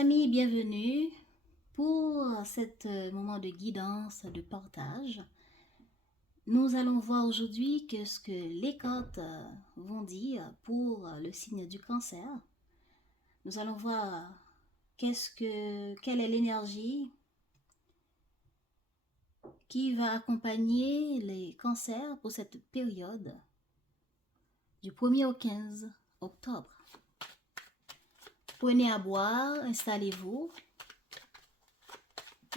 amis, bienvenue pour cet moment de guidance, de partage. Nous allons voir aujourd'hui ce que les cartes vont dire pour le signe du cancer. Nous allons voir quelle est l'énergie qui va accompagner les cancers pour cette période du 1er au 15 octobre. Prenez à boire, installez-vous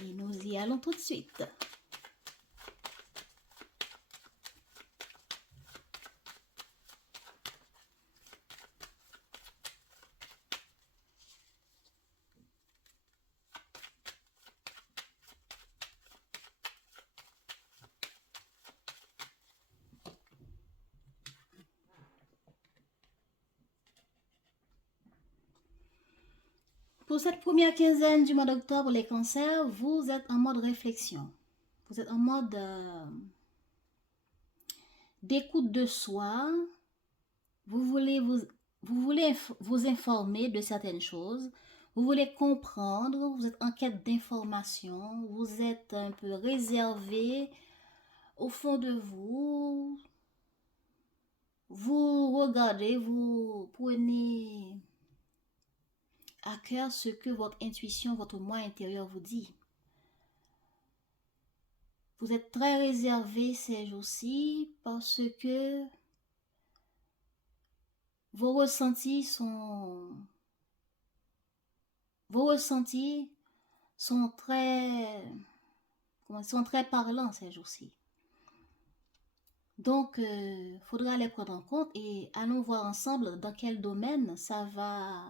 et nous y allons tout de suite. Pour cette première quinzaine du mois d'octobre, les cancers, vous êtes en mode réflexion. Vous êtes en mode d'écoute de soi. Vous voulez vous informer de certaines choses. Vous voulez comprendre. Vous êtes en quête d'information. Vous êtes un peu réservé au fond de vous. Vous regardez, vous prenez à cœur ce que votre intuition, votre moi intérieur vous dit. Vous êtes très réservé ces jours-ci parce que vos ressentis sont très parlants ces jours-ci. Donc, faudra les prendre en compte et allons voir ensemble dans quel domaine ça va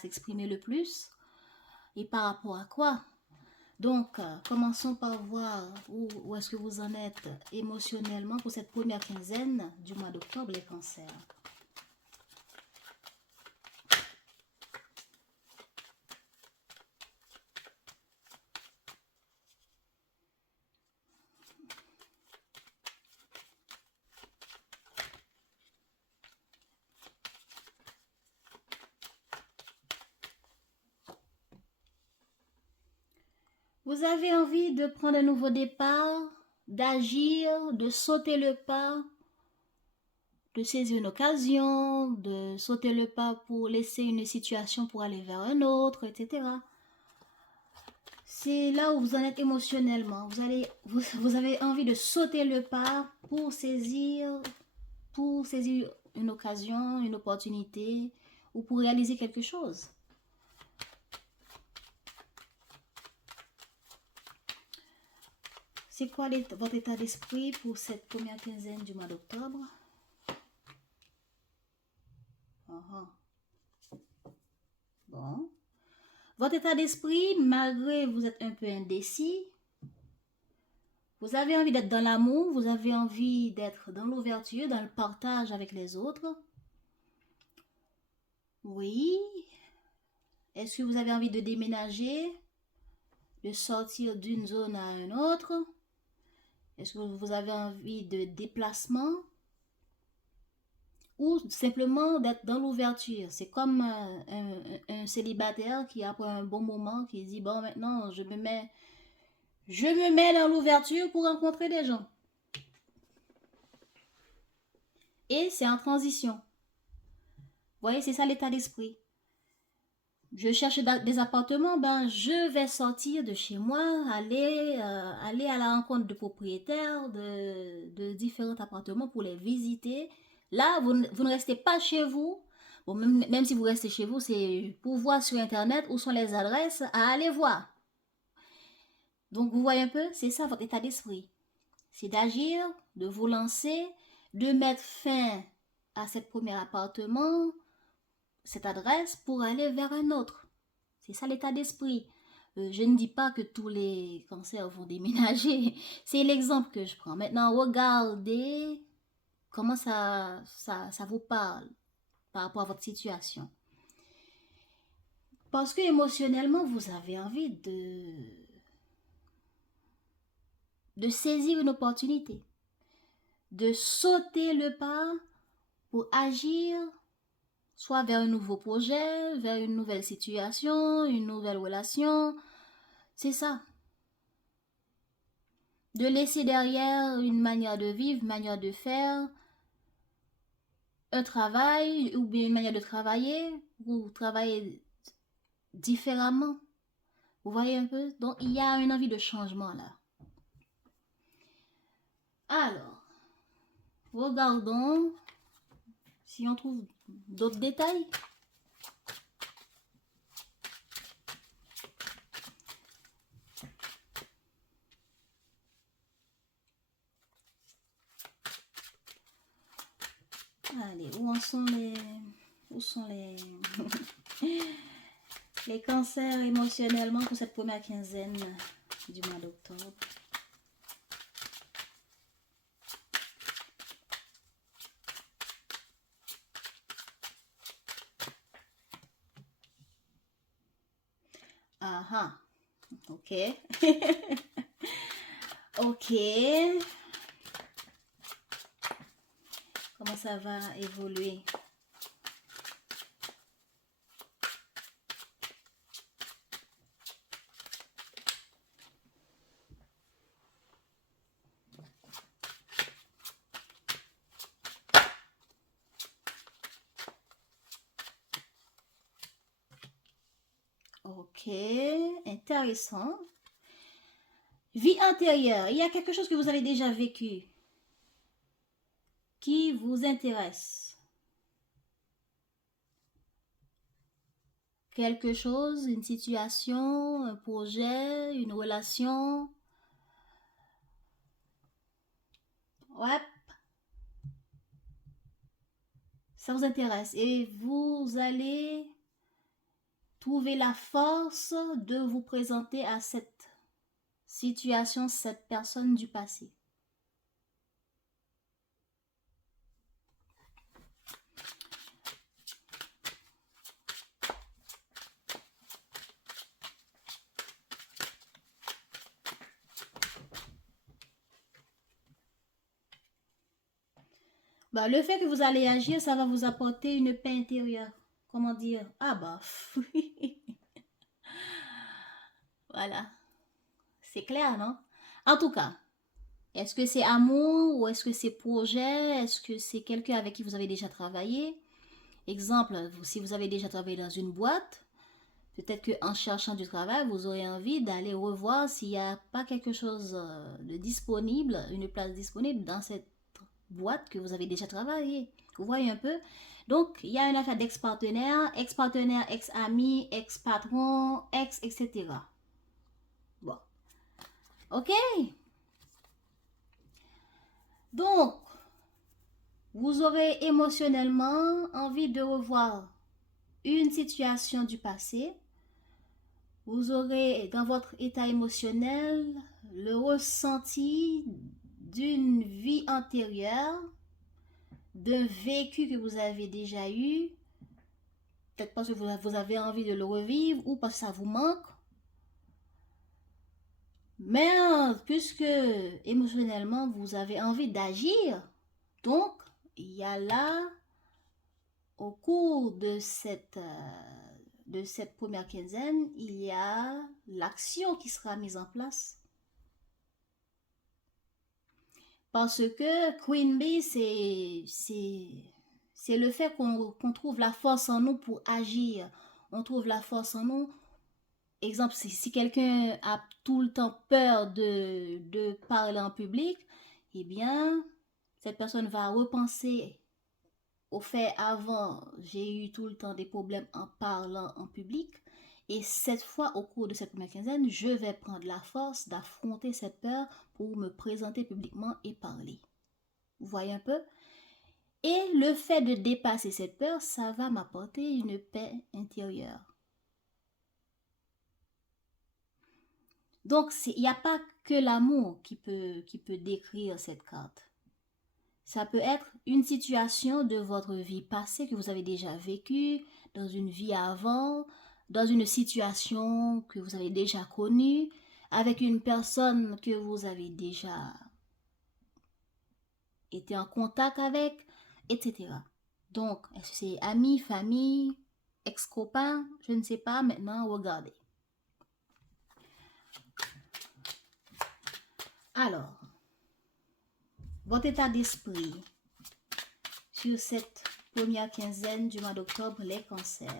s'exprimer le plus et par rapport à quoi. Donc, commençons par voir où est-ce que vous en êtes émotionnellement pour cette première quinzaine du mois d'octobre, les cancers. Vous avez envie de prendre un nouveau départ, d'agir, de sauter le pas, de saisir une occasion, de sauter le pas pour laisser une situation pour aller vers un autre, etc. C'est là où vous en êtes émotionnellement. Vous avez envie de sauter le pas pour saisir une occasion, une opportunité ou pour réaliser quelque chose. C'est quoi votre état d'esprit pour cette première quinzaine du mois d'octobre? Bon. Votre état d'esprit, malgré vous êtes un peu indécis, vous avez envie d'être dans l'amour, vous avez envie d'être dans l'ouverture, dans le partage avec les autres. Oui. Est-ce que vous avez envie de déménager, de sortir d'une zone à une autre? Est-ce que vous avez envie de déplacement? Ou simplement d'être dans l'ouverture? C'est comme un célibataire qui, après un bon moment, qui dit, bon, maintenant, je me mets dans l'ouverture pour rencontrer des gens. Et c'est en transition. Vous voyez, c'est ça l'état d'esprit. Je cherche des appartements, ben je vais sortir de chez moi, aller à la rencontre de propriétaires de différents appartements pour les visiter. Là, vous ne restez pas chez vous. Bon, même si vous restez chez vous, c'est pour voir sur Internet où sont les adresses à aller voir. Donc, vous voyez un peu, c'est ça votre état d'esprit. C'est d'agir, de vous lancer, de mettre fin à ce premier appartement, cette adresse, pour aller vers un autre. C'est ça l'état d'esprit. Je ne dis pas que tous les cancers vont déménager. C'est l'exemple que je prends. Maintenant, regardez comment ça vous parle par rapport à votre situation. Parce que émotionnellement, vous avez envie de saisir une opportunité, de sauter le pas pour agir soit vers un nouveau projet, vers une nouvelle situation, une nouvelle relation. C'est ça. De laisser derrière une manière de vivre, une manière de faire, un travail ou bien une manière de travailler, ou travailler différemment. Vous voyez un peu? Donc, il y a une envie de changement là. Alors, regardons si on trouve d'autres détails. Allez, où sont les cancers émotionnellement pour cette première quinzaine du mois d'octobre? Ah ah, ok. Ok. Comment ça va évoluer? Ok, intéressant. Vie intérieure, il y a quelque chose que vous avez déjà vécu qui vous intéresse. Quelque chose, une situation, un projet, une relation. Ouais, ça vous intéresse. Et vous allez trouver la force de vous présenter à cette situation, cette personne du passé. Bah, le fait que vous allez agir, ça va vous apporter une paix intérieure. Comment dire? Ah bah, voilà. C'est clair, non? En tout cas, est-ce que c'est amour ou est-ce que c'est projet? Est-ce que c'est quelqu'un avec qui vous avez déjà travaillé? Exemple, si vous avez déjà travaillé dans une boîte, peut-être qu'en cherchant du travail, vous aurez envie d'aller revoir s'il n'y a pas quelque chose de disponible, une place disponible dans cette boîte que vous avez déjà travaillé. Vous voyez un peu? Donc, il y a une affaire d'ex-partenaire, ex-partenaire, ex-ami, ex-patron, ex, etc. Bon. OK? Donc, vous aurez émotionnellement envie de revoir une situation du passé. Vous aurez dans votre état émotionnel le ressenti d'une vie antérieure, d'un vécu que vous avez déjà eu, peut-être parce que vous avez envie de le revivre ou parce que ça vous manque. Mais puisque émotionnellement vous avez envie d'agir, donc il y a là, au cours de cette première quinzaine, il y a l'action qui sera mise en place. Parce que Queen Bee, c'est le fait qu'on trouve la force en nous pour agir. On trouve la force en nous. Exemple, si quelqu'un a tout le temps peur de parler en public, eh bien, cette personne va repenser au fait avant, j'ai eu tout le temps des problèmes en parlant en public. Et cette fois, au cours de cette première quinzaine, je vais prendre la force d'affronter cette peur pour me présenter publiquement et parler. Vous voyez un peu? Et le fait de dépasser cette peur, ça va m'apporter une paix intérieure. Donc, il n'y a pas que l'amour qui peut décrire cette carte. Ça peut être une situation de votre vie passée que vous avez déjà vécue, dans une vie avant, dans une situation que vous avez déjà connue, avec une personne que vous avez déjà été en contact avec, etc. Donc, est-ce que c'est amis, famille, ex-copain? Je ne sais pas. Maintenant, regardez. Alors, votre état d'esprit sur cette première quinzaine du mois d'octobre, les cancers.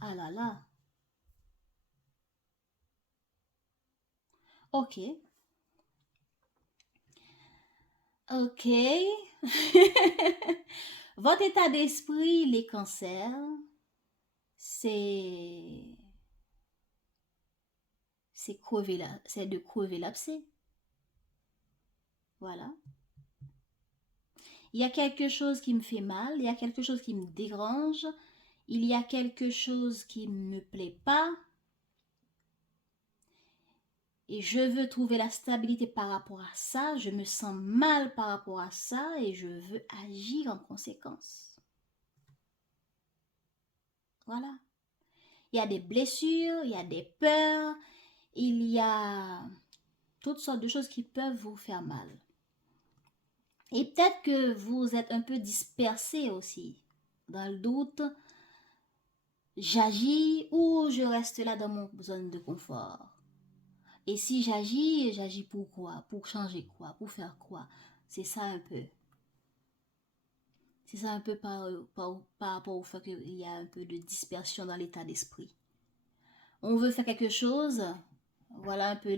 Ah là là. Ok. Ok. Votre état d'esprit, les cancers, c'est crever là, c'est de crever l'abcès. Voilà. Il y a quelque chose qui me fait mal, il y a quelque chose qui me dérange, il y a quelque chose qui ne me plaît pas. Et je veux trouver la stabilité par rapport à ça, je me sens mal par rapport à ça et je veux agir en conséquence. Voilà. Il y a des blessures, il y a des peurs, il y a toutes sortes de choses qui peuvent vous faire mal. Et peut-être que vous êtes un peu dispersé aussi. Dans le doute, j'agis ou je reste là dans mon zone de confort. Et si j'agis pour quoi? Pour changer quoi? Pour faire quoi? C'est ça un peu. C'est ça un peu par rapport au fait qu'il y a un peu de dispersion dans l'état d'esprit. On veut faire quelque chose, voilà un peu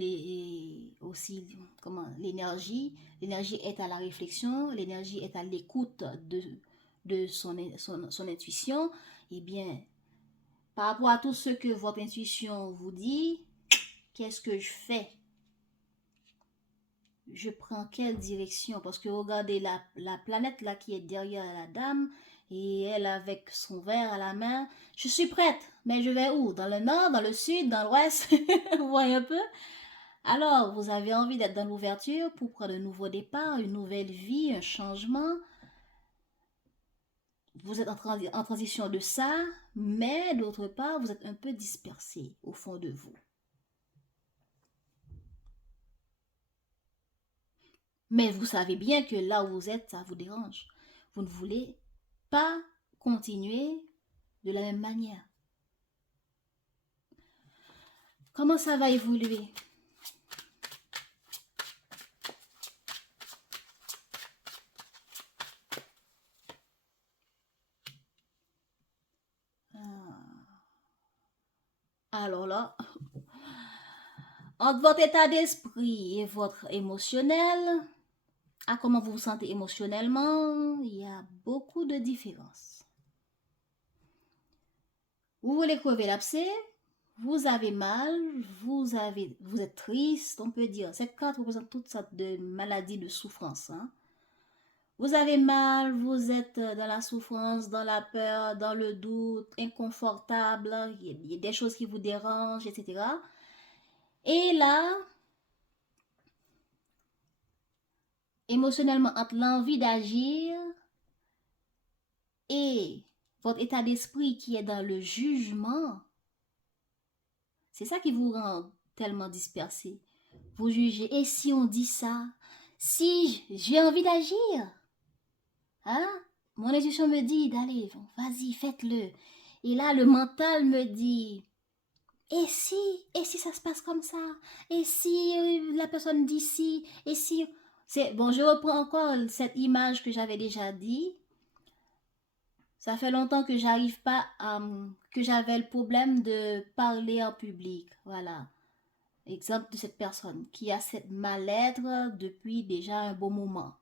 aussi comment l'énergie. L'énergie est à la réflexion, l'énergie est à l'écoute de son intuition. Eh bien, par rapport à tout ce que votre intuition vous dit, qu'est-ce que je fais? Je prends quelle direction? Parce que regardez la planète là qui est derrière la dame et elle avec son verre à la main. Je suis prête, mais je vais où? Dans le nord, dans le sud, dans l'ouest? Vous voyez un peu? Alors, vous avez envie d'être dans l'ouverture pour prendre un nouveau départ, une nouvelle vie, un changement. Vous êtes en transition de ça, mais d'autre part, vous êtes un peu dispersé au fond de vous. Mais vous savez bien que là où vous êtes, ça vous dérange. Vous ne voulez pas continuer de la même manière. Comment ça va évoluer? Alors là, entre votre état d'esprit et votre émotionnel, à comment vous vous sentez émotionnellement, il y a beaucoup de différences. Vous voulez crever l'abcès, vous avez mal, vous êtes triste, on peut dire. Cette carte représente toutes sortes de maladies, de souffrances. Hein. Vous avez mal, vous êtes dans la souffrance, dans la peur, dans le doute, inconfortable, il y a des choses qui vous dérangent, etc. Et là, émotionnellement, entre l'envie d'agir et votre état d'esprit qui est dans le jugement, c'est ça qui vous rend tellement dispersé. Vous jugez, et si on dit ça? Si j'ai envie d'agir, hein? Mon intuition me dit d'aller, vas-y, faites-le. Et là, le mental me dit, et si ça se passe comme ça? Et si la personne dit si? Et si... C'est, bon, je reprends encore cette image que j'avais déjà dit. Ça fait longtemps que j'arrive pas à... que j'avais le problème de parler en public. Voilà. Exemple de cette personne qui a cette mal-être depuis déjà un bon moment.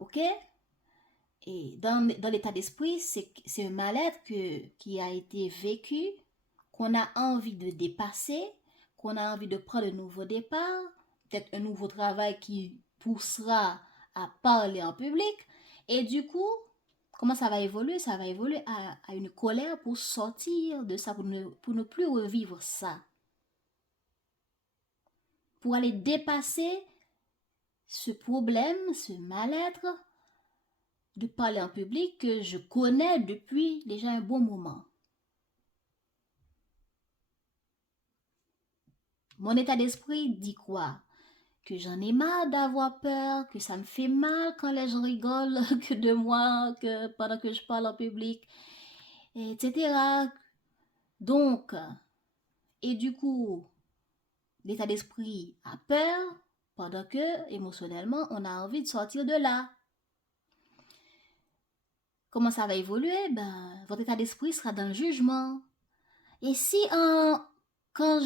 Ok? Et dans l'état d'esprit, c'est un mal-être qui a été vécu, qu'on a envie de dépasser, qu'on a envie de prendre un nouveau départ, peut-être un nouveau travail qui poussera à parler en public. Et du coup, comment ça va évoluer? Ça va évoluer à une colère pour sortir de ça, pour ne plus revivre ça. Pour aller dépasser ce problème, ce mal-être de parler en public que je connais depuis déjà un bon moment. Mon état d'esprit dit quoi? Que j'en ai marre d'avoir peur, que ça me fait mal quand les gens rigolent que de moi, que pendant que je parle en public, etc. Donc, et du coup, l'état d'esprit a peur pendant que, émotionnellement, on a envie de sortir de là. Comment ça va évoluer? Ben, votre état d'esprit sera dans le jugement. Et si quand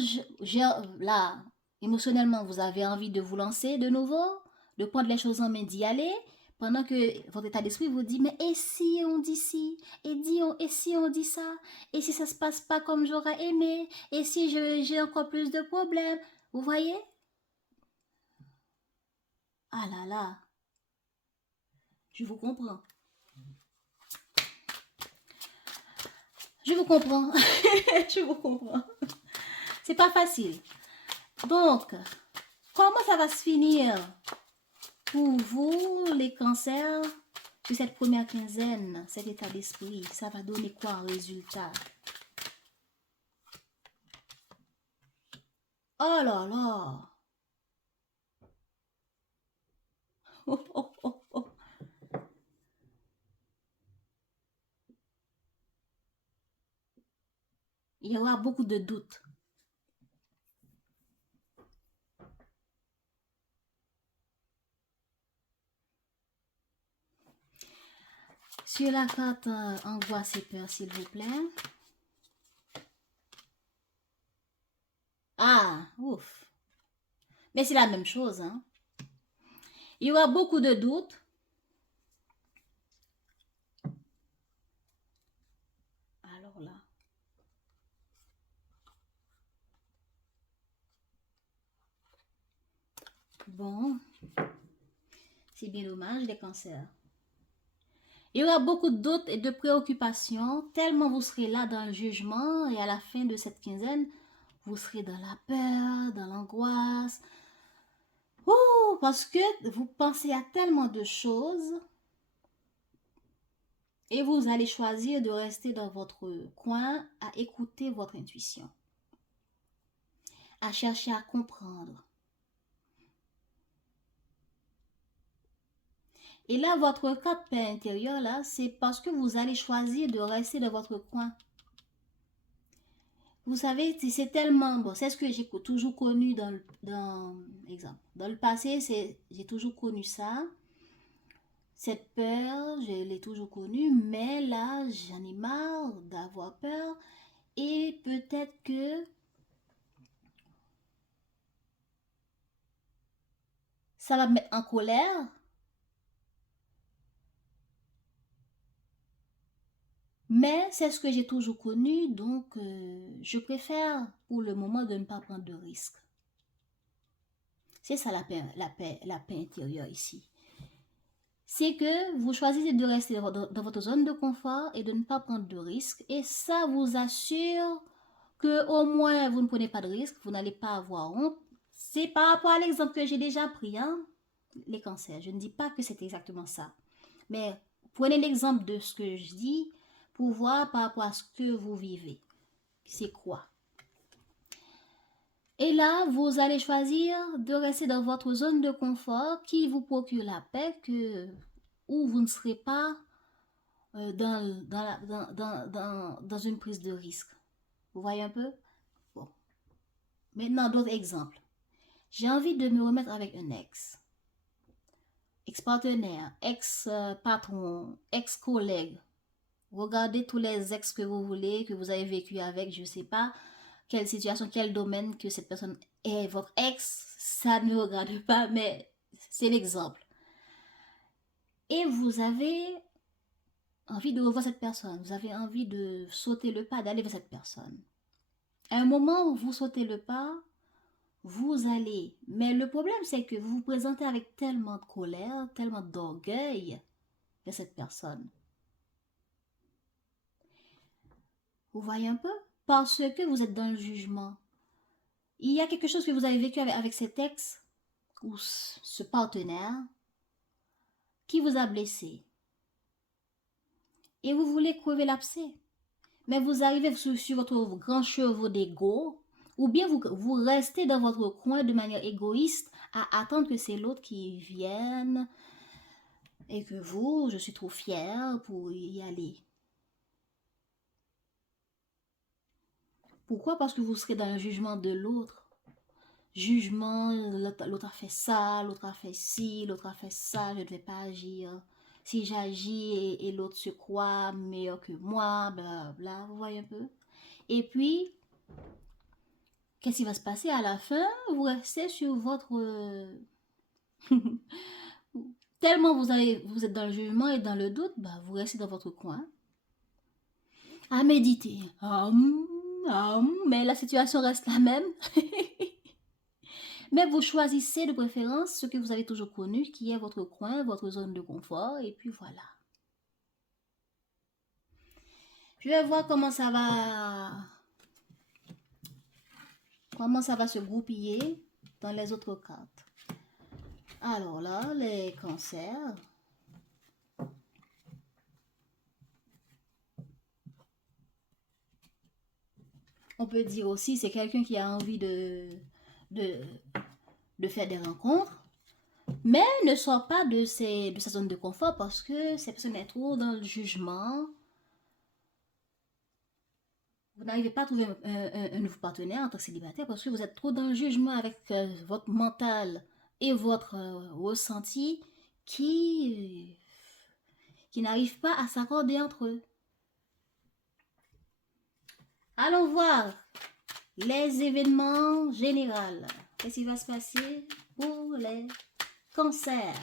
là, émotionnellement, vous avez envie de vous lancer de nouveau, de prendre les choses en main, d'y aller, pendant que votre état d'esprit vous dit, mais et si on dit ci, et si on dit ça, et si ça se passe pas comme j'aurais aimé, et si j'ai encore plus de problèmes, vous voyez? Ah là là, je vous comprends. Je vous comprends. Je vous comprends. C'est pas facile. Donc, comment ça va se finir pour vous, les cancers, sur cette première quinzaine, cet état d'esprit? Ça va donner quoi en résultat? Oh là là! Oh, oh, oh, oh. Il y aura beaucoup de doutes. Sur la carte angoisse et peur, s'il vous plaît. Ah, ouf. Mais c'est la même chose, hein. Il y aura beaucoup de doutes. Alors là. Bon. C'est bien dommage, les cancers. Il y aura beaucoup de doutes et de préoccupations, tellement vous serez là dans le jugement et à la fin de cette quinzaine, vous serez dans la peur, dans l'angoisse. Oh, parce que vous pensez à tellement de choses et vous allez choisir de rester dans votre coin à écouter votre intuition, à chercher à comprendre. Et là, votre carte paix intérieure, là, c'est parce que vous allez choisir de rester dans votre coin. Vous savez, c'est tellement bon. C'est ce que j'ai toujours connu exemple. Dans le passé, j'ai toujours connu ça. Cette peur, je l'ai toujours connue, mais là, j'en ai marre d'avoir peur. Et peut-être que ça va me mettre en colère. Mais c'est ce que j'ai toujours connu, donc je préfère pour le moment de ne pas prendre de risques. C'est ça la paix intérieure ici. C'est que vous choisissez de rester dans votre zone de confort et de ne pas prendre de risques. Et ça vous assure que au moins vous ne prenez pas de risques, vous n'allez pas avoir honte. C'est par rapport à l'exemple que j'ai déjà pris, hein, les cancers. Je ne dis pas que c'est exactement ça. Mais prenez l'exemple de ce que je dis pour voir par rapport à ce que vous vivez. C'est quoi? Et là, vous allez choisir de rester dans votre zone de confort qui vous procure la paix, où vous ne serez pas dans une prise de risque. Vous voyez un peu? Bon. Maintenant, d'autres exemples. J'ai envie de me remettre avec un ex-partenaire, ex-patron, ex-collègue. Regardez tous les ex que vous voulez, que vous avez vécu avec, je ne sais pas quelle situation, quel domaine que cette personne est votre ex, ça ne regarde pas, mais c'est l'exemple. Et vous avez envie de revoir cette personne, vous avez envie de sauter le pas, d'aller vers cette personne. À un moment où vous sautez le pas, vous allez. Mais le problème, c'est que vous vous présentez avec tellement de colère, tellement d'orgueil vers cette personne. Vous voyez un peu? Parce que vous êtes dans le jugement. Il y a quelque chose que vous avez vécu avec cet ex ou ce partenaire qui vous a blessé. Et vous voulez crever l'abcès. Mais vous arrivez sur votre grand cheveu d'ego, Ou bien vous restez dans votre coin de manière égoïste à attendre que c'est l'autre qui vienne et que je suis trop fière pour y aller. Pourquoi? Parce que vous serez dans le jugement de l'autre. Jugement, l'autre a fait ça, l'autre a fait ci, l'autre a fait ça, je ne vais pas agir. Si j'agis et l'autre se croit meilleur que moi, bla bla, vous voyez un peu. Et puis, qu'est-ce qui va se passer à la fin? Vous restez sur votre... Tellement vous êtes dans le jugement et dans le doute, bah, vous restez dans votre coin à méditer. Mais la situation reste la même. Mais vous choisissez de préférence ce que vous avez toujours connu, qui est votre coin, votre zone de confort, et puis voilà. Je vais voir comment ça va se goupiller dans les autres cartes. Alors là, les cancers. On peut dire aussi, c'est quelqu'un qui a envie de faire des rencontres, mais ne sort pas de sa zone de confort parce que cette personne est trop dans le jugement. Vous n'arrivez pas à trouver un nouveau partenaire en tant que célibataire parce que vous êtes trop dans le jugement avec votre mental et votre ressenti qui n'arrivent pas à s'accorder entre eux. Allons voir les événements généraux. Qu'est-ce qui va se passer pour les cancers?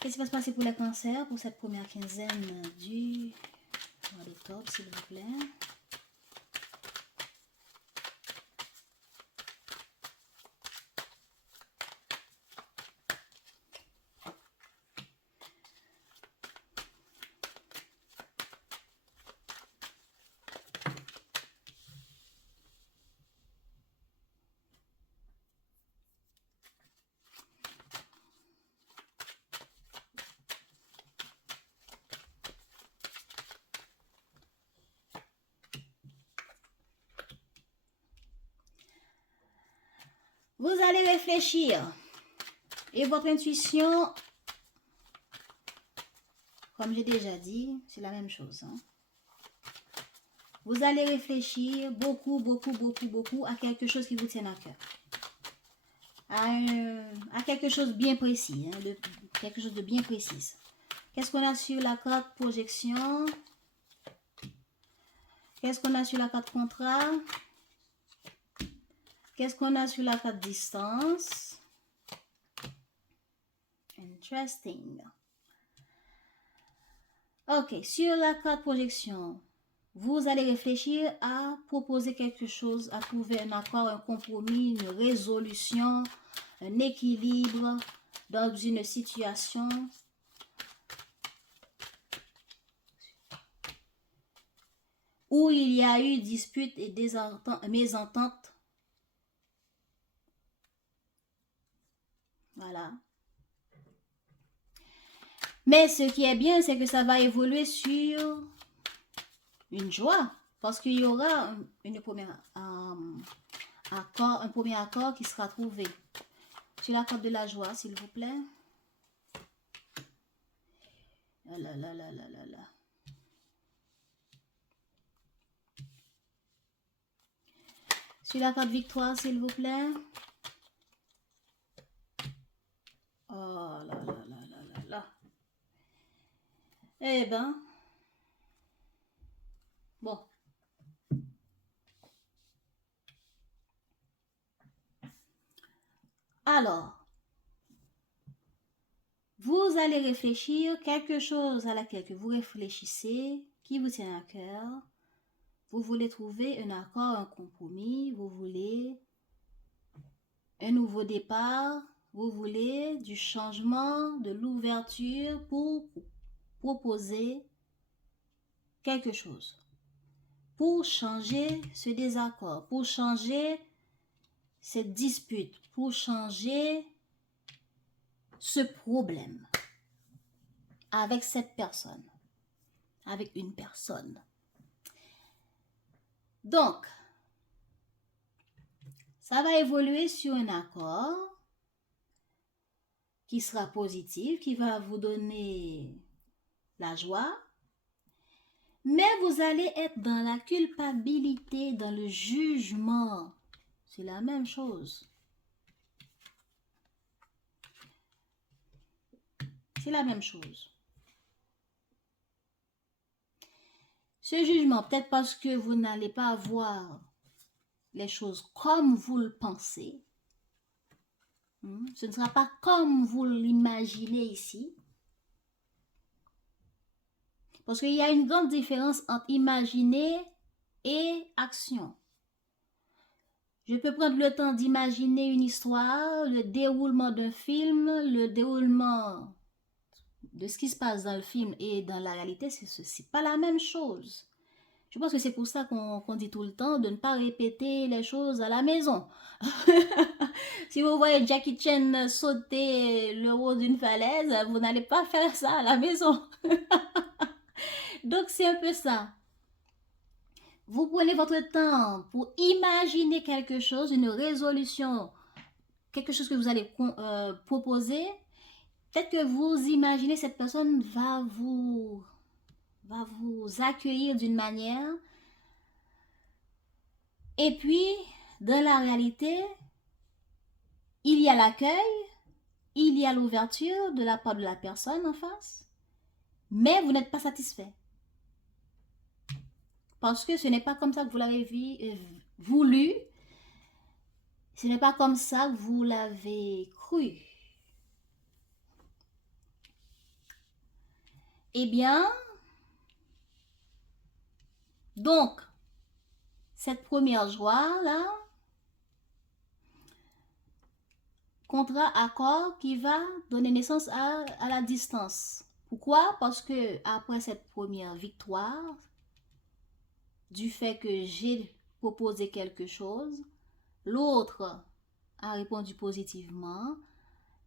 Qu'est-ce qui va se passer pour les cancers pour cette première quinzaine du mois d'octobre, s'il vous plaît? Vous allez réfléchir. Et votre intuition, comme j'ai déjà dit, c'est la même chose. Hein? Vous allez réfléchir beaucoup à quelque chose qui vous tient à cœur. À quelque chose de bien précis. Hein, quelque chose de bien précis. Qu'est-ce qu'on a sur la carte projection? Qu'est-ce qu'on a sur la carte contrat? Qu'est-ce qu'on a sur la carte distance? Interesting. Ok, sur la carte projection, vous allez réfléchir à proposer quelque chose, à trouver un accord, un compromis, une résolution, un équilibre dans une situation où il y a eu dispute et mésentente. Voilà. Mais ce qui est bien, c'est que ça va évoluer sur une joie. Parce qu'il y aura un premier accord qui sera trouvé. Sur la carte de la joie, s'il vous plaît. Ah là là là là là là. Sur la carte victoire, s'il vous plaît. Oh là là là là là là. Eh ben. Bon. Alors. Vous allez réfléchir quelque chose à laquelle que vous réfléchissez, qui vous tient à cœur. Vous voulez trouver un accord, un compromis. Vous voulez un nouveau départ. Vous voulez du changement, de l'ouverture pour proposer quelque chose. Pour changer ce désaccord, pour changer cette dispute, pour changer ce problème avec cette personne. avec une personne. Donc, ça va évoluer sur un accord qui sera positif, qui va vous donner la joie, mais vous allez être dans la culpabilité, dans le jugement. C'est la même chose. C'est la même chose. Ce jugement, peut-être parce que vous n'allez pas voir les choses comme vous le pensez. Ce ne sera pas comme vous l'imaginez ici. Parce qu'il y a une grande différence entre imaginer et action. Je peux prendre le temps d'imaginer une histoire, le déroulement d'un film, le déroulement de ce qui se passe dans le film et dans la réalité, c'est pas la même chose. Je pense que c'est pour ça qu'on dit tout le temps de ne pas répéter les choses à la maison. Si vous voyez Jackie Chan sauter le haut d'une falaise, vous n'allez pas faire ça à la maison. Donc c'est un peu ça. Vous prenez votre temps pour imaginer quelque chose, une résolution, quelque chose que vous allez proposer. Peut-être que vous imaginez cette personne va vous accueillir d'une manière. Et puis, dans la réalité, il y a l'accueil, il y a l'ouverture de la part de la personne en face, mais vous n'êtes pas satisfait. Parce que ce n'est pas comme ça que vous l'avez voulu, ce n'est pas comme ça que vous l'avez cru. Eh bien, donc, cette première joie-là, contrat accord qui va donner naissance à la distance. Pourquoi? Parce que après cette première victoire, du fait que j'ai proposé quelque chose, l'autre a répondu positivement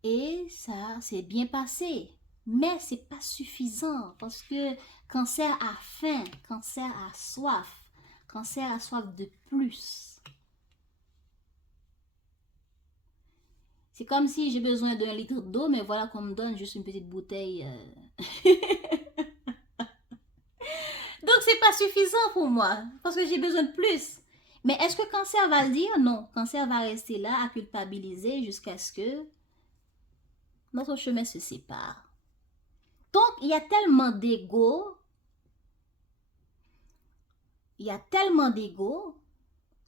et ça s'est bien passé. Mais c'est pas suffisant parce que cancer a faim, cancer a soif, cancer a soif de plus. C'est comme si j'ai besoin d'un litre d'eau, mais voilà qu'on me donne juste une petite bouteille. Donc, c'est pas suffisant pour moi, parce que j'ai besoin de plus. Mais est-ce que cancer va le dire? Non. Cancer va rester là à culpabiliser jusqu'à ce que notre chemin se sépare. Donc, il y a tellement d'ego. Il y a tellement d'ego.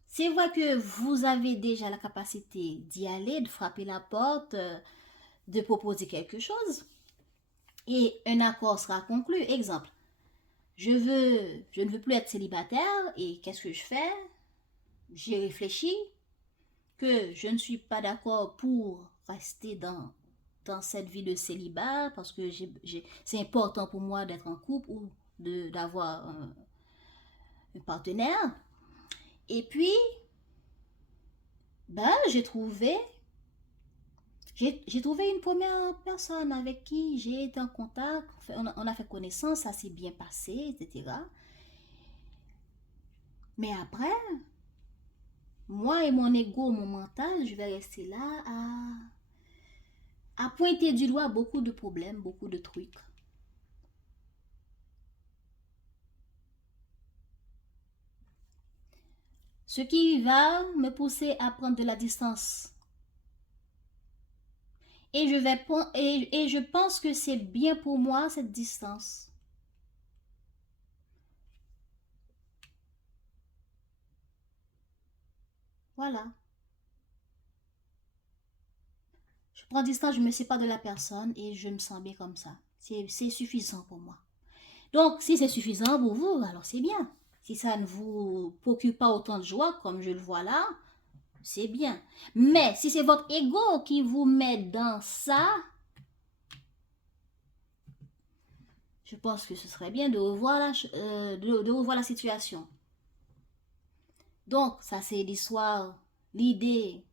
C'est vrai que vous avez déjà la capacité d'y aller, de frapper la porte, de proposer quelque chose. Et un accord sera conclu. Exemple, je ne veux plus être célibataire et qu'est-ce que je fais? J'ai réfléchi que je ne suis pas d'accord pour rester dans cette vie de célibat parce que c'est important pour moi d'être en couple ou d'avoir un partenaire. Et puis, j'ai trouvé une première personne avec qui j'ai été en contact, on a fait connaissance, ça s'est bien passé, etc. Mais après, moi et mon ego, mon mental, je vais rester là à pointer du doigt beaucoup de problèmes, beaucoup de trucs. Ce qui va me pousser à prendre de la distance. Et je pense que c'est bien pour moi cette distance. Voilà. Je prends distance, je me sépare de la personne et je me sens bien comme ça. C'est suffisant pour moi. Donc, si c'est suffisant pour vous, alors c'est bien. Si ça ne vous procure pas autant de joie comme je le vois là, c'est bien. Mais si c'est votre ego qui vous met dans ça, je pense que ce serait bien de revoir de revoir la situation. Donc, ça c'est l'histoire, l'idée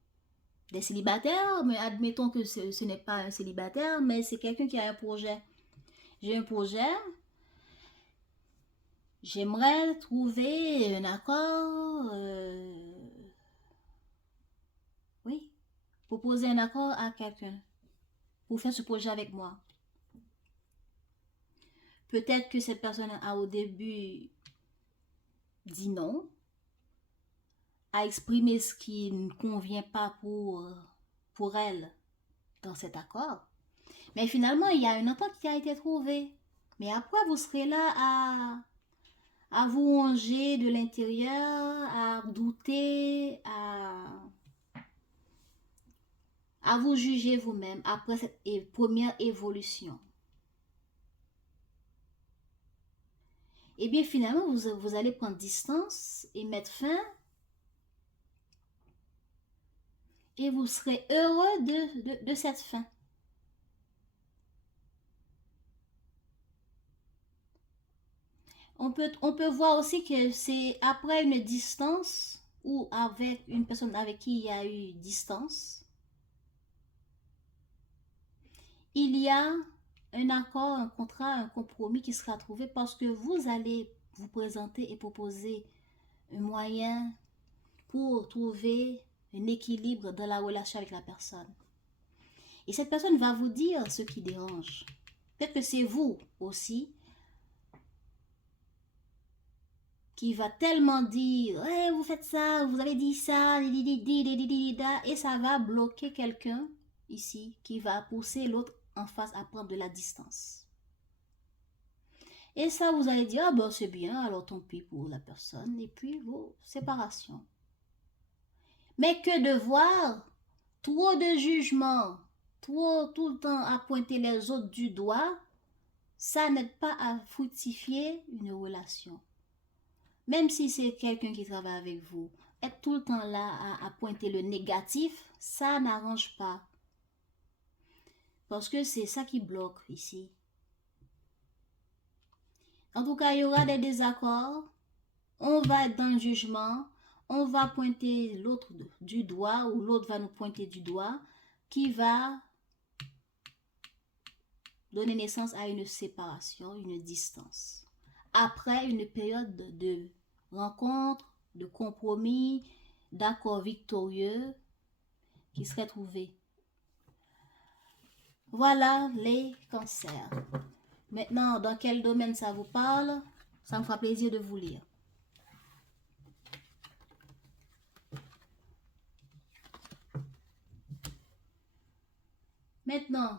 des célibataires, mais admettons que ce n'est pas un célibataire, mais c'est quelqu'un qui a un projet. J'ai un projet J'aimerais trouver un accord, oui, proposer un accord à quelqu'un pour faire ce projet avec moi. Peut-être que cette personne a au début dit non, a exprimé ce qui ne convient pas pour elle dans cet accord. Mais finalement, il y a une entente qui a été trouvée. Mais après, vous serez là à vous ranger de l'intérieur, à douter, à vous juger vous-même après cette première évolution. Et bien finalement, vous allez prendre distance et mettre fin et vous serez heureux de cette fin. On peut voir aussi que c'est après une distance ou avec une personne avec qui il y a eu distance, il y a un accord, un contrat, un compromis qui sera trouvé parce que vous allez vous présenter et proposer un moyen pour trouver un équilibre dans la relation avec la personne. Et cette personne va vous dire ce qui dérange. Peut-être que c'est vous aussi qui va tellement dire hey, vous faites ça, vous avez dit ça, et ça va bloquer quelqu'un ici qui va pousser l'autre en face à prendre de la distance. Et ça, vous allez dire, ah ben c'est bien, alors tant pis pour la personne, et puis vos séparations. Mais que de voir trop de jugement, tout le temps à pointer les autres du doigt, ça n'aide pas à fructifier une relation. Même si c'est quelqu'un qui travaille avec vous, être tout le temps là à pointer le négatif, ça n'arrange pas. Parce que c'est ça qui bloque ici. En tout cas, il y aura des désaccords. On va être dans le jugement. On va pointer l'autre du doigt ou l'autre va nous pointer du doigt qui va donner naissance à une séparation, une distance. Après une période de rencontre, de compromis, d'accord victorieux qui serait trouvé. Voilà les cancers. Maintenant, dans quel domaine ça vous parle? Ça me fera plaisir de vous lire. Maintenant,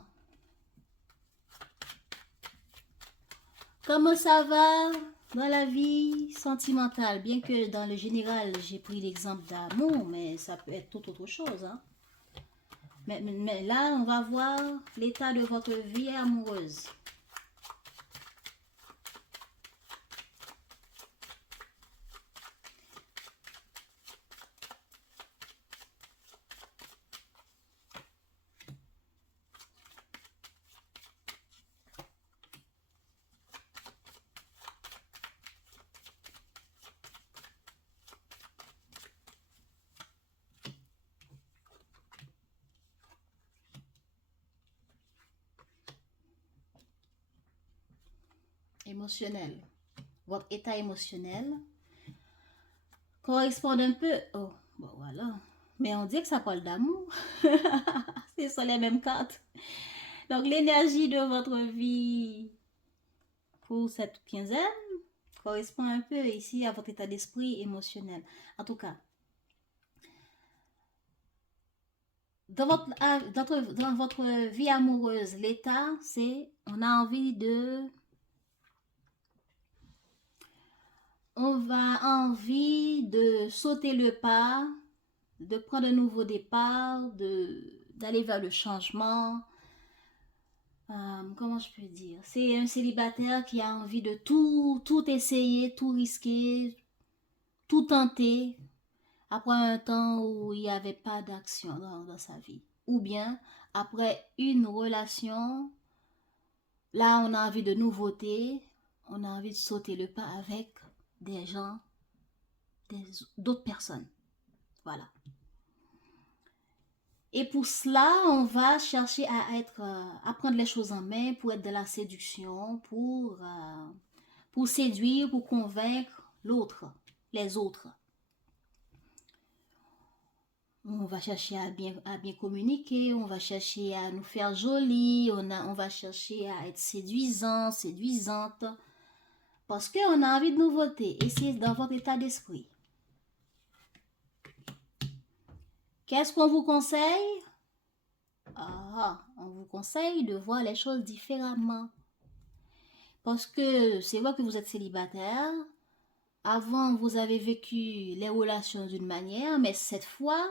comment ça va dans la vie sentimentale? Bien que dans le général, j'ai pris l'exemple d'amour, mais ça peut être tout autre chose. Hein? Mais là, on va voir l'état de votre vie amoureuse. Émotionnel. Votre état émotionnel correspond un peu... Oh, bon voilà. Mais on dit que ça parle d'amour. C'est sur les mêmes cartes. Donc l'énergie de votre vie pour cette quinzaine correspond un peu ici à votre état d'esprit émotionnel. En tout cas, dans votre vie amoureuse, l'état, c'est on a envie de... On va envie de sauter le pas, de prendre un nouveau départ, d'aller vers le changement. Comment je peux dire? C'est un célibataire qui a envie de tout essayer, tout risquer, tout tenter, après un temps où il n'y avait pas d'action dans sa vie. Ou bien, après une relation, là on a envie de nouveautés, on a envie de sauter le pas avec des gens, d'autres personnes. Voilà. Et pour cela, on va chercher à prendre les choses en main, pour être de la séduction, pour pour séduire, pour convaincre l'autre, les autres. On va chercher à bien communiquer, on va chercher à nous faire joli, on va chercher à être séduisant, séduisante, parce qu'on a envie de nouveauté, et c'est dans votre état d'esprit. Qu'est-ce qu'on vous conseille? On vous conseille de voir les choses différemment. Parce que c'est vrai que vous êtes célibataire. Avant, vous avez vécu les relations d'une manière, mais cette fois,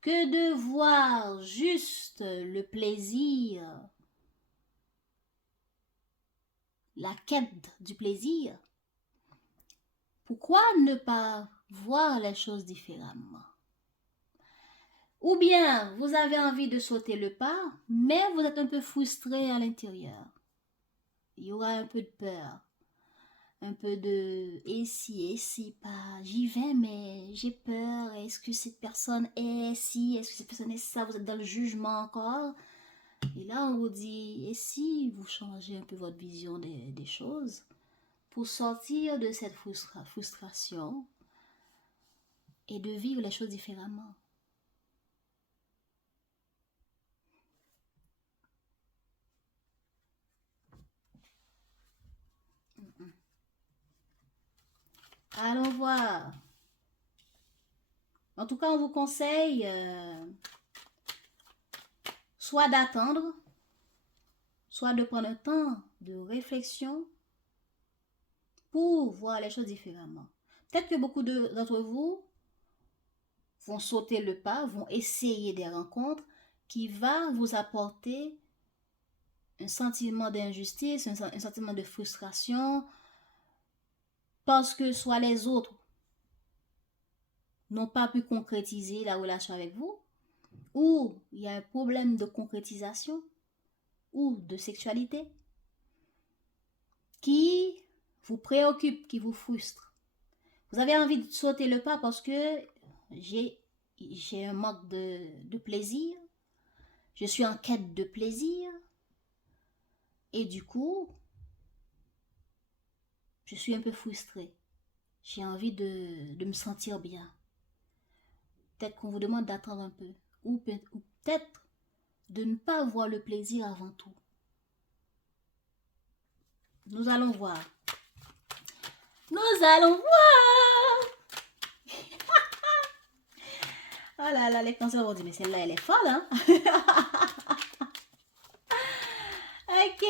que de voir juste le plaisir, la quête du plaisir. Pourquoi ne pas voir les choses différemment? Ou bien, vous avez envie de sauter le pas, mais vous êtes un peu frustré à l'intérieur. Il y aura un peu de peur, un peu de et si pas, j'y vais, mais j'ai peur. Est-ce que cette personne est si, est-ce que cette personne est ça? Vous êtes dans le jugement encore. Et là, on vous dit, et si vous changez un peu votre vision des choses pour sortir de cette frustration et de vivre les choses différemment? Allons voir. En tout cas, on vous conseille soit d'attendre, soit de prendre un temps de réflexion pour voir les choses différemment. Peut-être que beaucoup d'entre vous vont sauter le pas, vont essayer des rencontres qui va vous apporter un sentiment d'injustice, un sentiment de frustration, parce que soit les autres n'ont pas pu concrétiser la relation avec vous, ou il y a un problème de concrétisation, ou de sexualité, qui vous préoccupe, qui vous frustre. Vous avez envie de sauter le pas parce que j'ai un manque de plaisir, je suis en quête de plaisir, et du coup, je suis un peu frustrée. J'ai envie de me sentir bien. Peut-être qu'on vous demande d'attendre un peu. Ou peut-être de ne pas voir le plaisir avant tout. Nous allons voir. Nous allons voir. Oh là là, les cancers vont dire, mais celle-là, elle est folle, hein? Ok.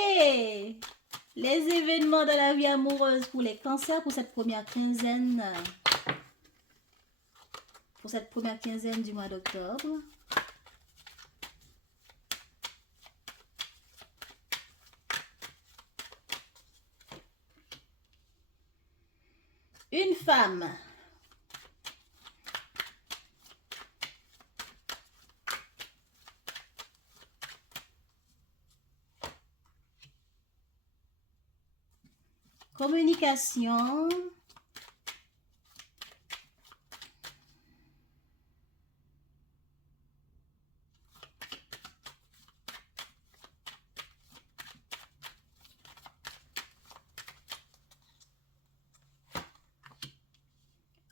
Les événements de la vie amoureuse pour les cancers pour cette première quinzaine. Du mois d'octobre. Une femme. Communication.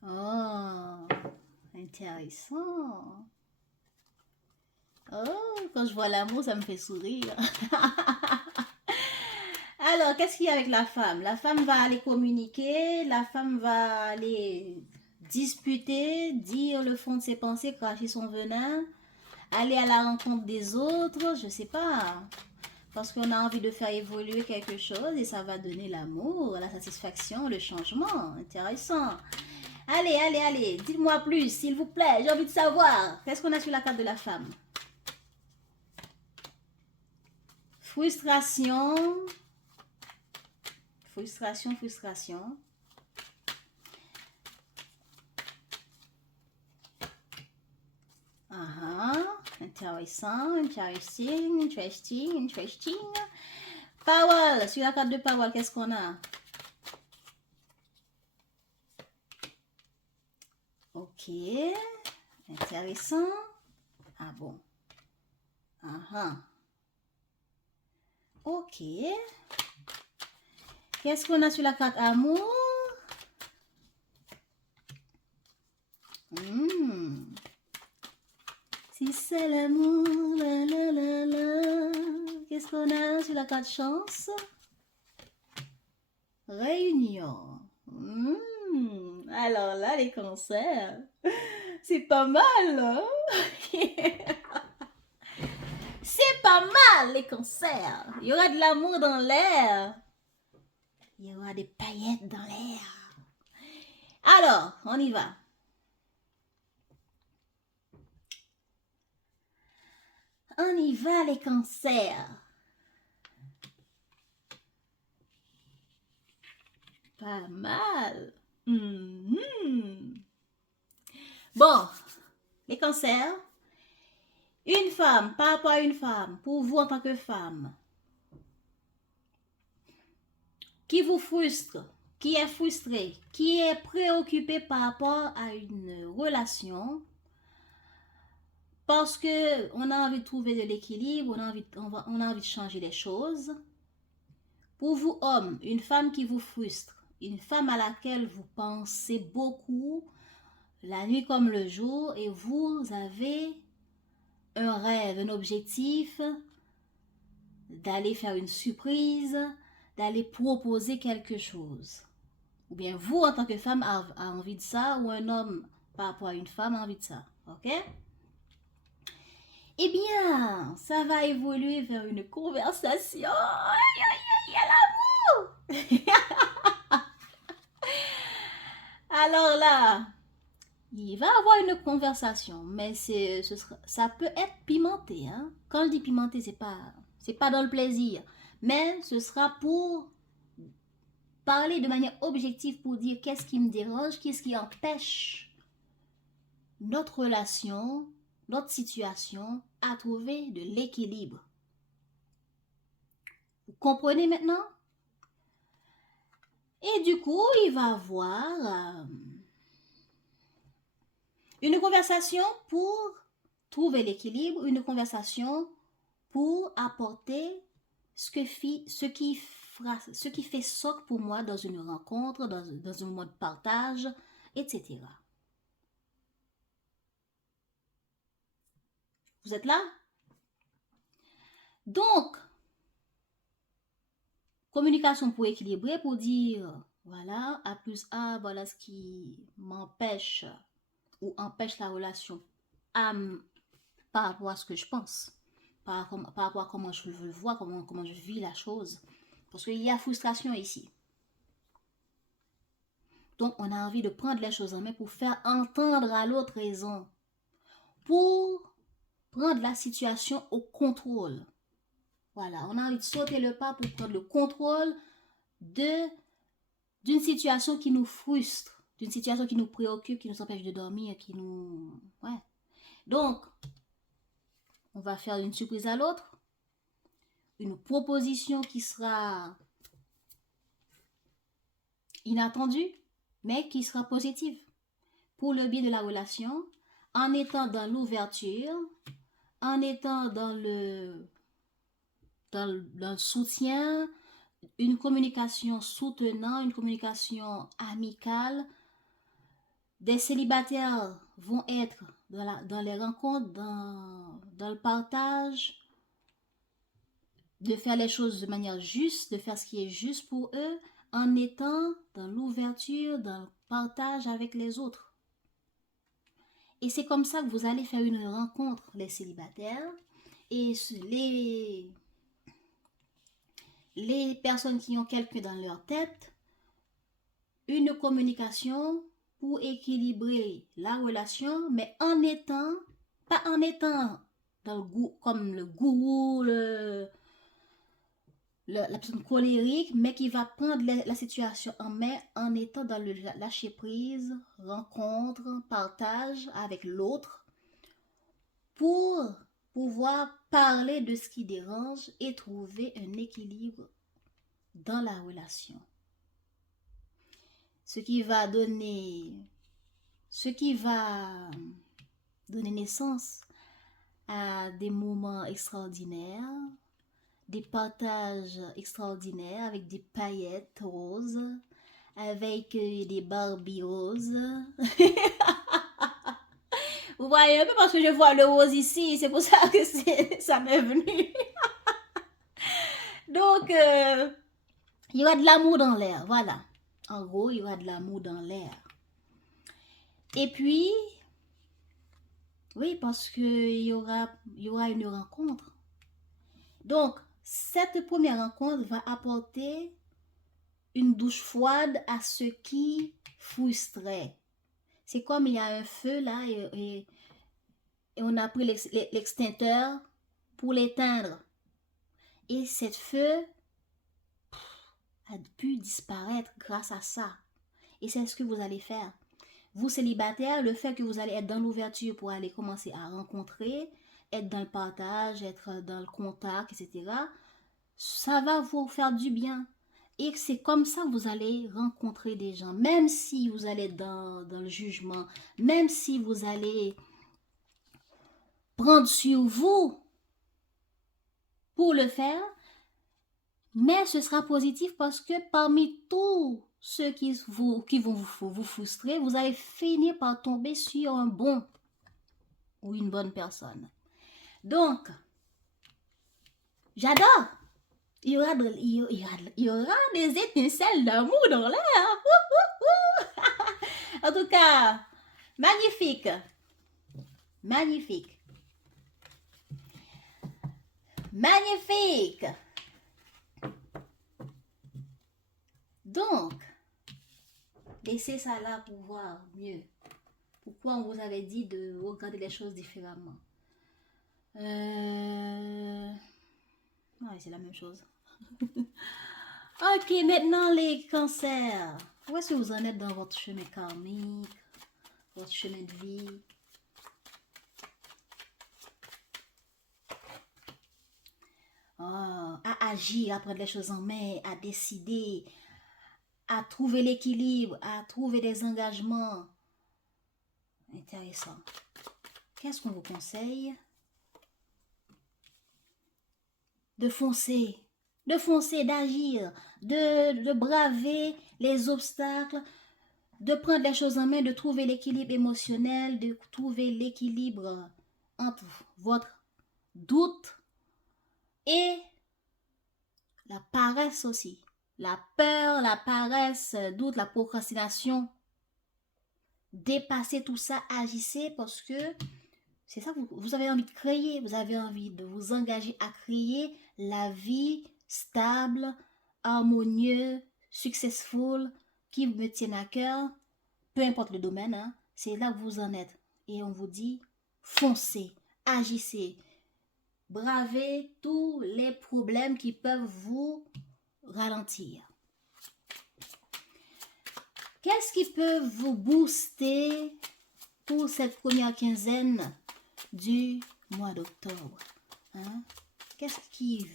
Oh, intéressant. Oh, quand je vois l'amour, ça me fait sourire. Alors, qu'est-ce qu'il y a avec la femme? La femme va aller communiquer, la femme va aller disputer, dire le fond de ses pensées, cracher son venin, aller à la rencontre des autres, je sais pas. Parce qu'on a envie de faire évoluer quelque chose et ça va donner l'amour, la satisfaction, le changement. Intéressant. Allez, allez, allez, dites-moi plus, s'il vous plaît, j'ai envie de savoir. Qu'est-ce qu'on a sur la carte de la femme? Frustration. Frustration, frustration. Intéressant, interesting. Powell, sur la carte de Powell, qu'est-ce qu'on a? Ok, intéressant. Ah bon. Ok. Qu'est-ce qu'on a sur la carte amour? Si c'est l'amour, la la la la. Qu'est-ce qu'on a sur la carte chance? Réunion. Alors là, les cancers, c'est pas mal, hein? C'est pas mal, les cancers. Il y aura de l'amour dans l'air. Il y aura des paillettes dans l'air. Alors, on y va. On y va, les cancers. Pas mal. Bon, les cancers. Une femme, par rapport à une femme, pour vous en tant que femme, qui vous frustre, qui est frustré, qui est préoccupé par rapport à une relation, parce que on a envie de trouver de l'équilibre, on a envie de changer les choses. Pour vous, hommes, une femme qui vous frustre, une femme à laquelle vous pensez beaucoup, la nuit comme le jour, et vous avez un rêve, un objectif, d'aller faire une surprise, d'aller proposer quelque chose. Ou bien vous, en tant que femme, a envie de ça, ou un homme, par rapport à une femme, a envie de ça. Ok? Eh bien, ça va évoluer vers une conversation. Aïe, aïe, aïe, l'amour! Alors là, il va y avoir une conversation, mais ça peut être pimenté. Hein? Quand je dis pimenté, c'est pas dans le plaisir, mais ce sera pour parler de manière objective, pour dire qu'est-ce qui me dérange, qu'est-ce qui empêche notre relation, notre situation à trouver de l'équilibre. Vous comprenez maintenant? Et du coup, il va y avoir une conversation pour trouver l'équilibre, une conversation pour apporter ce qui fait socle pour moi dans une rencontre, dans un moment de partage, etc. Vous êtes là? Donc, communication pour équilibrer, pour dire, voilà, A plus A, voilà ce qui m'empêche ou empêche la relation par rapport à ce que je pense, par rapport à comment je le vois, comment je vis la chose. Parce qu'il y a frustration ici. Donc, on a envie de prendre les choses en main pour faire entendre à l'autre raison. Pour prendre la situation au contrôle. Voilà, on a envie de sauter le pas pour prendre le contrôle d'une situation qui nous frustre, d'une situation qui nous préoccupe, qui nous empêche de dormir, qui nous... Ouais. Donc, on va faire une surprise à l'autre, une proposition qui sera inattendue, mais qui sera positive pour le bien de la relation, en étant dans l'ouverture, en étant dans le soutien, une communication soutenante, une communication amicale. Des célibataires vont être dans les rencontres, dans le partage, de faire les choses de manière juste, de faire ce qui est juste pour eux, en étant dans l'ouverture, dans le partage avec les autres. Et c'est comme ça que vous allez faire une rencontre, les célibataires, et les personnes qui ont quelqu'un dans leur tête, une communication pour équilibrer la relation, mais pas en étant dans le goût, comme le gourou, la personne colérique, mais qui va prendre la situation en main en étant dans le lâcher prise, rencontre, partage avec l'autre, pour pouvoir parler de ce qui dérange et trouver un équilibre dans la relation. Ce qui va donner naissance à des moments extraordinaires, des partages extraordinaires avec des paillettes roses, avec des Barbie roses. Vous voyez un peu parce que je vois le rose ici, c'est pour ça que ça m'est venu. Donc, il y aura de l'amour dans l'air, voilà. En gros, il y aura de l'amour dans l'air. Et puis, oui, parce qu'il y aura une rencontre. Donc, cette première rencontre va apporter une douche froide à ce qui frustrait. C'est comme il y a un feu là et on a pris l'extincteur pour l'éteindre. Et cette feu a pu disparaître grâce à ça. Et c'est ce que vous allez faire. Vous célibataires, le fait que vous allez être dans l'ouverture pour aller commencer à rencontrer, être dans le partage, être dans le contact, etc., ça va vous faire du bien. Et c'est comme ça que vous allez rencontrer des gens. Même si vous allez dans le jugement, même si vous allez prendre sur vous pour le faire, mais ce sera positif parce que parmi tous ceux qui vont vous frustrer, vous allez finir par tomber sur un bon ou une bonne personne. Donc, j'adore. Il y aura des étincelles d'amour dans l'air. En tout cas, magnifique. Magnifique. Magnifique. Donc, laissez ça là pour voir mieux. Pourquoi on vous avait dit de regarder les choses différemment. Ouais, c'est la même chose. Ok, maintenant les cancers. Où est-ce que vous en êtes dans votre chemin karmique, votre chemin de vie? À agir, à prendre les choses en main, à décider, à trouver l'équilibre, à trouver des engagements. Intéressant. Qu'est-ce qu'on vous conseille? De foncer, d'agir, de braver les obstacles, de prendre les choses en main, de trouver l'équilibre émotionnel, de trouver l'équilibre entre votre doute et la paresse aussi. La peur, la paresse, doute, la procrastination. Dépassez tout ça, agissez parce que c'est ça que vous avez envie de créer. Vous avez envie de vous engager à créer la vie stable, harmonieuse, successful, qui me tienne à cœur. Peu importe le domaine, hein, c'est là que vous en êtes. Et on vous dit, foncez, agissez. Bravez tous les problèmes qui peuvent vous ralentir. Qu'est-ce qui peut vous booster pour cette première quinzaine du mois d'octobre? Hein? Qu'est-ce qui...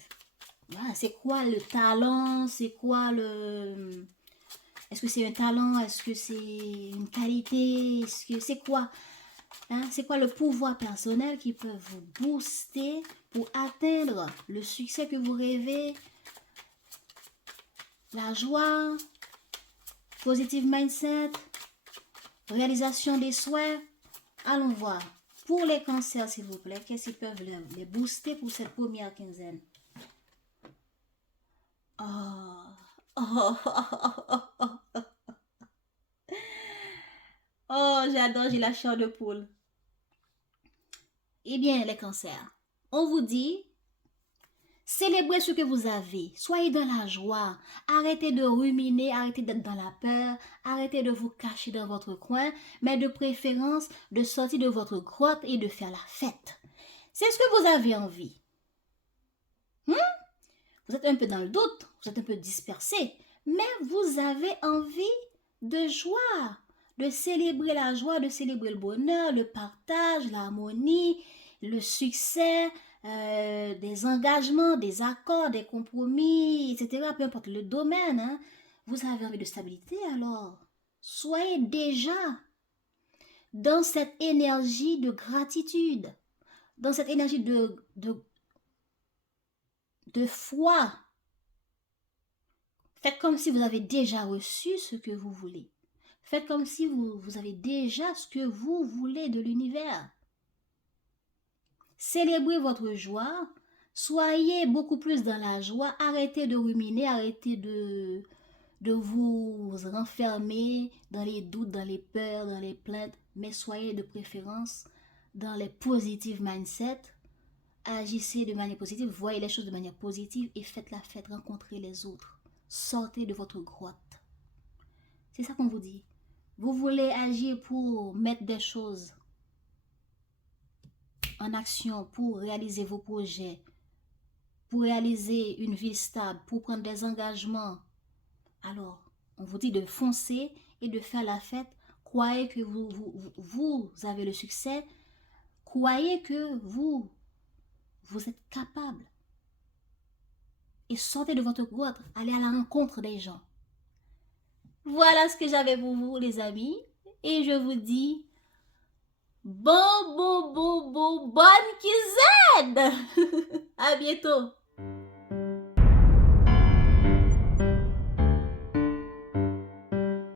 Voilà, c'est quoi le talent? C'est quoi le... Est-ce que c'est un talent? Est-ce que c'est une qualité? Est-ce que c'est quoi? Hein? C'est quoi le pouvoir personnel qui peut vous booster pour atteindre le succès que vous rêvez? La joie, positive mindset, réalisation des souhaits. Allons voir. Pour les cancers, s'il vous plaît, qu'est-ce qu'ils peuvent les booster pour cette première quinzaine? Oh, j'adore, j'ai la chair de poule. Eh bien, les cancers, on vous dit, célébrez ce que vous avez, soyez dans la joie, arrêtez de ruminer, arrêtez d'être dans la peur, arrêtez de vous cacher dans votre coin, mais de préférence de sortir de votre grotte et de faire la fête. C'est ce que vous avez envie. Vous êtes un peu dans le doute, vous êtes un peu dispersé, mais vous avez envie de joie, de célébrer la joie, de célébrer le bonheur, le partage, l'harmonie, le succès, des engagements, des accords, des compromis, etc. Peu importe le domaine, hein. Vous avez envie de stabilité, alors soyez déjà dans cette énergie de gratitude, dans cette énergie de de foi. Faites comme si vous avez déjà reçu ce que vous voulez. Faites comme si vous avez déjà ce que vous voulez de l'univers. Célébrez votre joie. Soyez beaucoup plus dans la joie. Arrêtez de ruminer, arrêtez de vous renfermer dans les doutes, dans les peurs, dans les plaintes, mais soyez de préférence dans les positive mindset. Agissez de manière positive, voyez les choses de manière positive et faites la fête, rencontrez les autres. Sortez de votre grotte. C'est ça qu'on vous dit. Vous voulez agir pour mettre des choses en action, pour réaliser vos projets, pour réaliser une vie stable, pour prendre des engagements. Alors, on vous dit de foncer et de faire la fête. Croyez que vous avez le succès. Croyez que vous êtes capable. Et sortez de votre grotte. Allez à la rencontre des gens. Voilà ce que j'avais pour vous, les amis. Et je vous dis bonne Kized. À bientôt.